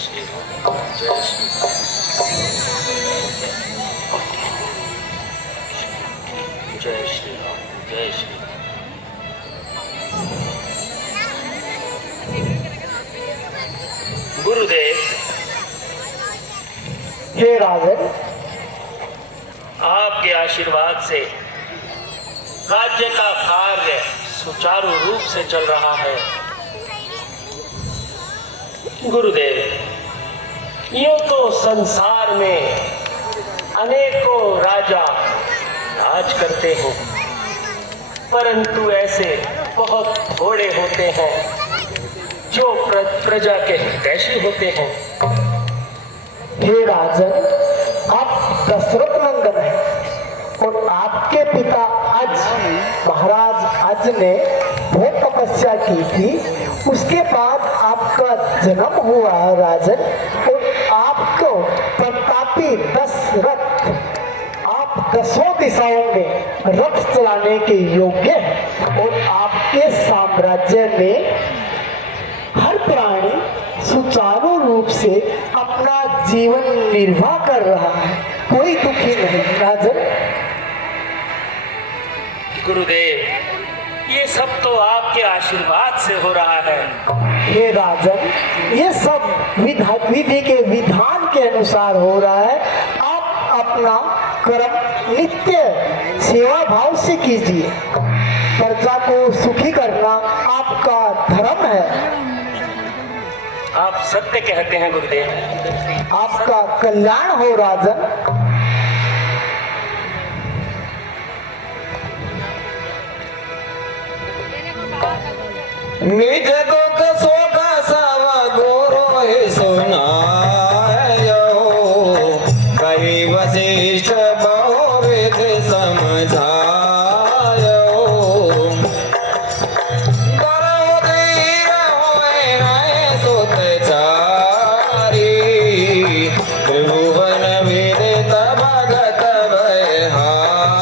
श्री राम जय श्री जय श्री राम जय श्री गुरुदेव। हे राजन, आपके आशीर्वाद से राज्य का कार्य सुचारू रूप से चल रहा है। गुरुदेव, यूं तो संसार में अनेकों राजा राज करते हैं, परंतु ऐसे बहुत थोड़े होते हैं जो प्रजा के हितैषी होते हैं। हे राजन, आप दशरथ नंदन हैं और आपके पिता महाराज अज ने बहुत तपस्या की थी। उसके बाद आपका जन्म हुआ है राजन, और आपको प्रतापी दशरथ, आप दसों दिशाओं में रथ चलाने के योग्य हैं और आपके साम्राज्य में हर प्राणी सुचारू रूप से अपना जीवन निर्वाह कर रहा है, कोई दुखी नहीं राजन। गुरुदेव, ये सब तो आपके आशीर्वाद से हो रहा है। हे राजन, ये सब विधि के विधान के अनुसार हो रहा है। आप अपना कर्म नित्य सेवा भाव से कीजिए। प्रजा को सुखी करना आपका धर्म है। आप सत्य कहते हैं गुरुदेव। आपका कल्याण हो राजन। निज दुख सुख सब गुरु सुनायो, कई वशिष्ठ बहुविध समझायो। करो धीर होए नये सुत चारी, त्रिभुवन विदित भगत भयहारी।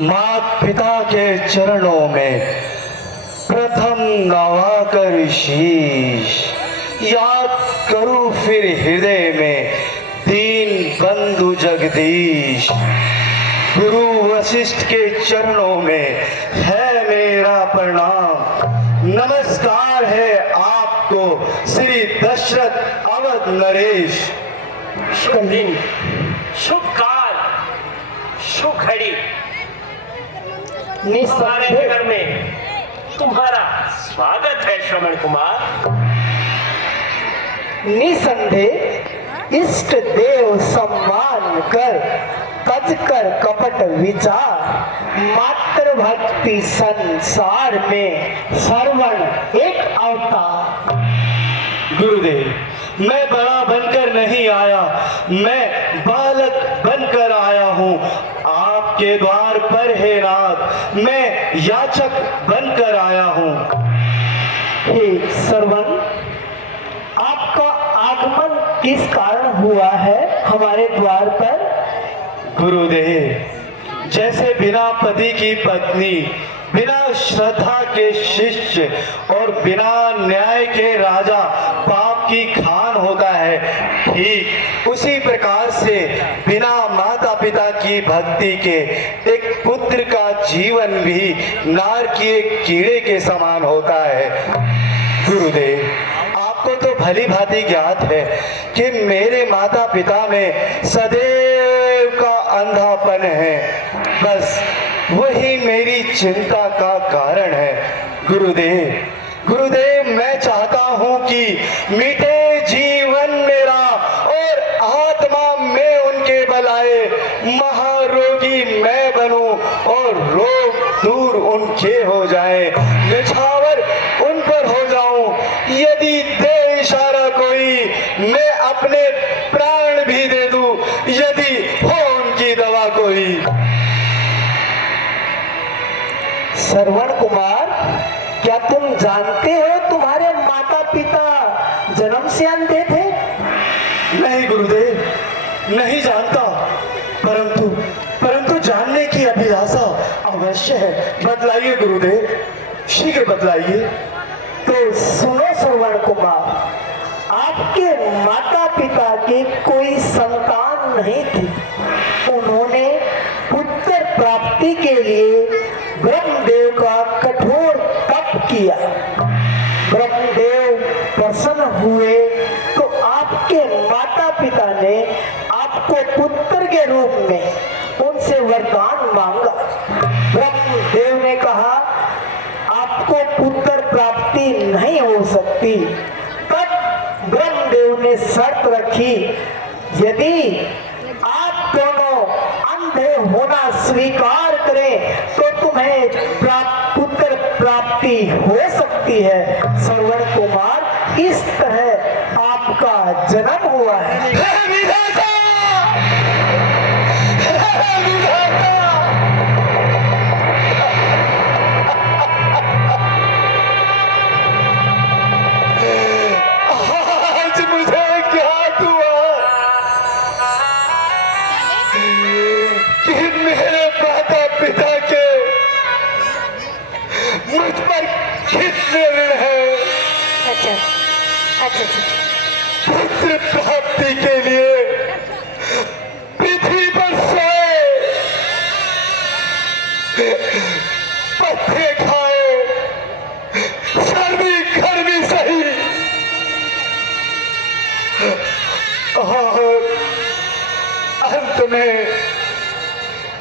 मात पिता के चरणों में प्रथम नवाकर शीश, याद करूं फिर हृदय में दीन बंधु जगदीश। गुरु वशिष्ठ के चरणों में है मेरा प्रणाम। नमस्कार है आपको श्री दशरथ अवध नरेश। शुभ दिन, शुभ काल, शुभ घड़ी। हमारे घर में तुम्हारा स्वागत है श्रवण कुमार। निसंदेह इष्ट देव सम्मान कर, तज कर कपट विचार। मात्र भक्ति संसार में श्रवण एक अवतार। गुरुदेव, मैं बड़ा बनकर नहीं आया, मैं बालक बनकर आया हूँ। आपके द्वार पर है नाथ, मैं याचक बनकर आया हूँ। हे श्रवण, आपका आगमन किस कारण हुआ है हमारे द्वार पर? गुरुदेव, जैसे बिना पति की पत्नी, बिना श्रद्धा के शिष्य और बिना न्याय के राजा पाप की खान होता है, ठीक उसी प्रकार से बिना माता पिता की भक्ति के एक पुत्र का जीवन भी नार के एक कीड़े के समान होता है। गुरुदेव, आपको तो भली भांति ज्ञात है कि मेरे माता पिता में सदैव का अंधापन है, बस वही मेरी चिंता का कारण है। गुरुदेव, मैं चाहता हूँ कि मिटे जीवन मेरा और आत्मा में उनके बलाए, महारोगी मैं बनूं और रोग दूर उनके हो जाए, निछावर उन पर हो जाऊं। यदि दे इशारा कोई, मैं अपने प्राण भी दे दूं, यदि हो उनकी दवा कोई। श्रवण कुमार, क्या तुम जानते हो तुम्हारे माता पिता जन्म से अंधे थे? नहीं गुरुदेव, नहीं जानता, परंतु परंतु जानने की अभिलाषा अवश्य है। बतलाइए गुरुदेव, शीघ्र बतलाइए। तो सुनो श्रवण कुमार, आपके माता पिता की कोई संतान नहीं थी। उन्होंने पुत्र प्राप्ति के लिए ब्रह्मदेव का कठोर तप किया। ब्रह्मदेव प्रसन्न हुए तो आपके माता पिता ने आपको पुत्र के रूप में उनसे वरदान मांगा। ब्रह्मदेव ने कहा आपको पुत्र प्राप्ति नहीं हो सकती। तब ब्रह्मदेव ने शर्त रखी, यदि आप दोनों अंधे होना स्वीकार करें तो तुम्हें पुत्र प्राप्ति हो सकती है। श्रवण कुमार, इस तरह आपका जन्म हुआ है। आज मुझे ज्ञात हुआ कि मेरे माता पिता के मुझ पर कितने ऋण है। अच्छा अच्छा अच्छा। पुत्र प्राप्ति के लिए पृथ्वी पर सोए, पत्ते खाए, सर्दी गर्मी सही, और अंत में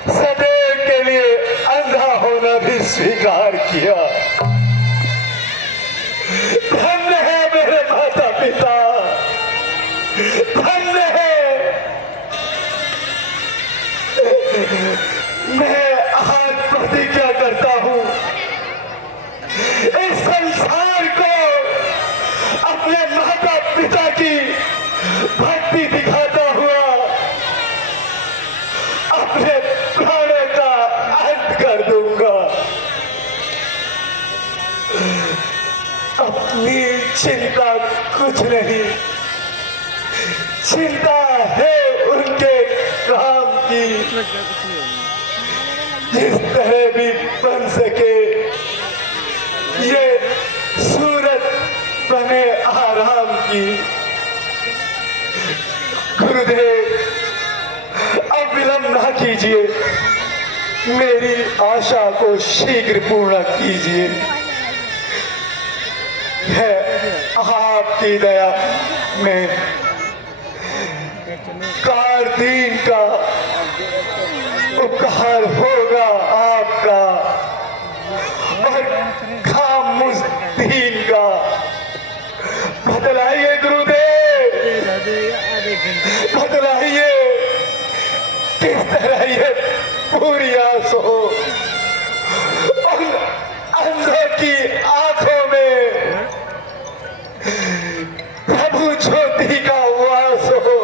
सदैव के लिए अंधा होना भी स्वीकार किया। धन्य है मेरे माता पिता, धन्य है। मैं आज प्रतिज्ञा करता हूं, इस संसार को अपने माता पिता की भक्ति दिखाता हुआ अपने प्राणों का अंत कर दूंगा। अपनी चिंता कुछ नहीं, चिंता है उनके काम की। जिस तरह भी बन सके ये सूरत बने आराम की। गुरुदेव, अब विलंब ना कीजिए, मेरी आशा को शीघ्र पूर्ण कीजिए। है आपकी दया में कार्दीन का उपकार होगा आपका, और खामुद्दीन का। बतलाइए गुरुदेव, बतलाइए किस तरह ये पूरी आस हो। उन अंधों की आंखों में प्रभु ज्योति का वास हो।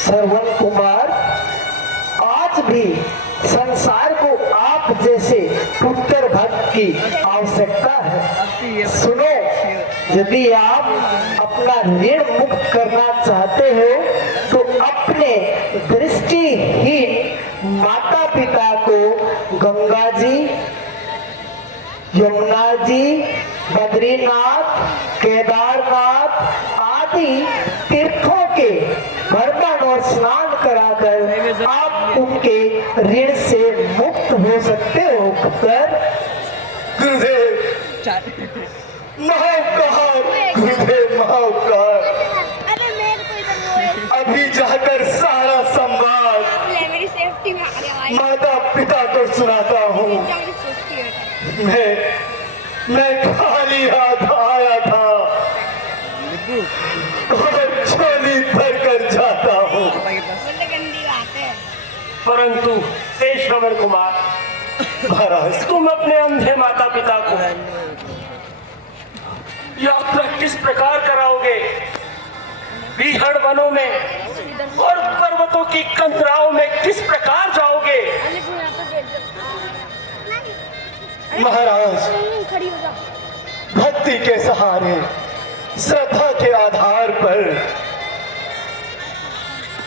श्रवण कुमार, आज भी संसार को आप जैसे पुत्र भक्त की आवश्यकता है। सुनो, यदि आप अपना ऋण मुक्त करना चाहते हो तो अपने दृष्टिहीन माता पिता को गंगा जी, यमुना जी, बद्रीनाथ, केदारनाथ आदि तीर्थों के भ्रमण और स्नान कराकर आप उनके ऋण से मुक्त हो सकते हो। पुत्र, गुरुदेव महाउपकार, गुरुदेव महाउपकार। अरे मेरे को इधर वो है। अभी जाकर सारा संवाद ले मेरी सेफ्टी में आ गया भाई। माता पिता को सुनाता हूँ। मेरी सेफ्टी है। मैं खाली हाथ आया था और झोली भर कर जाता हूँ। बोले गंदी बात है। परंतु हे श्रवण कुमार, महाराज, तुम अपने अंधे माता पिता को यात्रा किस प्रकार कराओगे? बीहड़ वनों में और पर्वतों की कंदराओं में किस प्रकार जाओगे? अरे तू यहाँ पे बैठ जा। महाराज, खड़ी हो जा। भक्ति के सहारे, श्रद्धा के आधार पर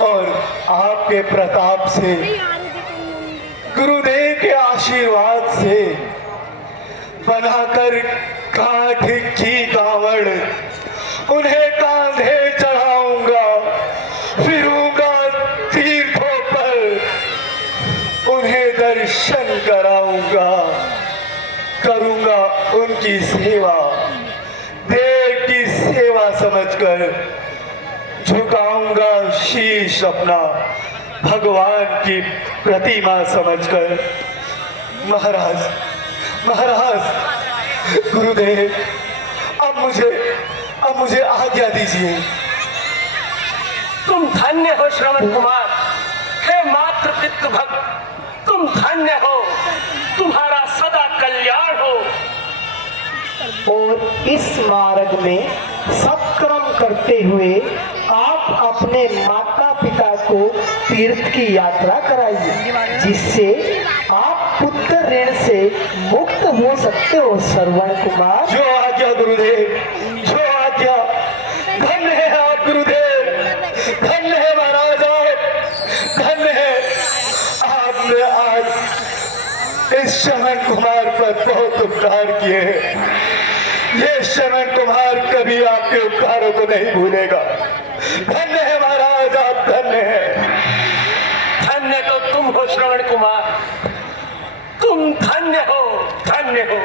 और आपके प्रताप से, नहीं आ रही थी गुरुदेव के आशीर्वाद से बनाकर काठ की कावड़ उन्हें कांधे चढ़ाऊंगा, फिरूंगा तीर्थों पर, उन्हें दर्शन कराऊंगा, करूंगा उनकी सेवा, देव की सेवा समझकर झुकाऊंगा शीश अपना भगवान की प्रतिमा समझकर। महाराज, महाराज, गुरुदेव, अब मुझे आज्ञा दीजिए। तुम धन्य हो श्रवण कुमार, हे मातृ पितृ भक्त, तुम धन्य हो, तुम्हारा सदा कल्याण हो। और इस मार्ग में सत्कर्म करते हुए आप अपने माता पिता को तीर्थ की यात्रा कराइए, जिससे आप पुत्र ऋण से मुक्त हो सकते हो श्रवण कुमार। जो आज्ञा गुरुदेव, जो आज्ञा। धन्य है आप गुरुदेव, धन्य है महाराज आप, धन्य है। आपने आज इस श्रवण कुमार पर बहुत उपकार किए हैं। ये श्रवण कुमार कभी आपके उपकारों को नहीं भूलेगा। धन्य है महाराज आप, धन्य है। धन्य तो तुम हो श्रवण कुमार, तुम धन्य हो, धन्य हो।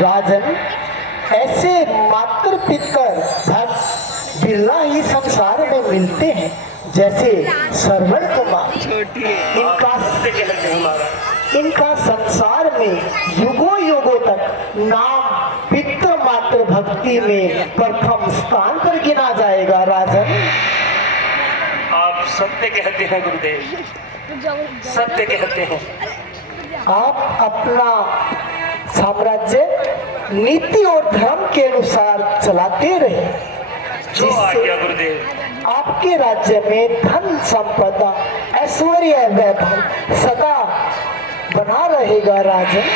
राजन, ऐसे मातृ पितर भक्त बिरला ही संसार में मिलते हैं, जैसे श्रवण कुमार। इनका संसार में युगों युगों तक नाम पितृ मातृ भक्ति में प्रथम स्थान पर गिना जाएगा। राजन, आप सत्य कहते हैं गुरुदेव, सत्य कहते हैं। आप अपना साम्राज्य नीति और धर्म के अनुसार चलाते रहे, जो आज्ञा जिससे गुरुदेव। आपके राज्य में धन संपदा, ऐश्वर्य, वैभव सदा बना रहेगा। राजन,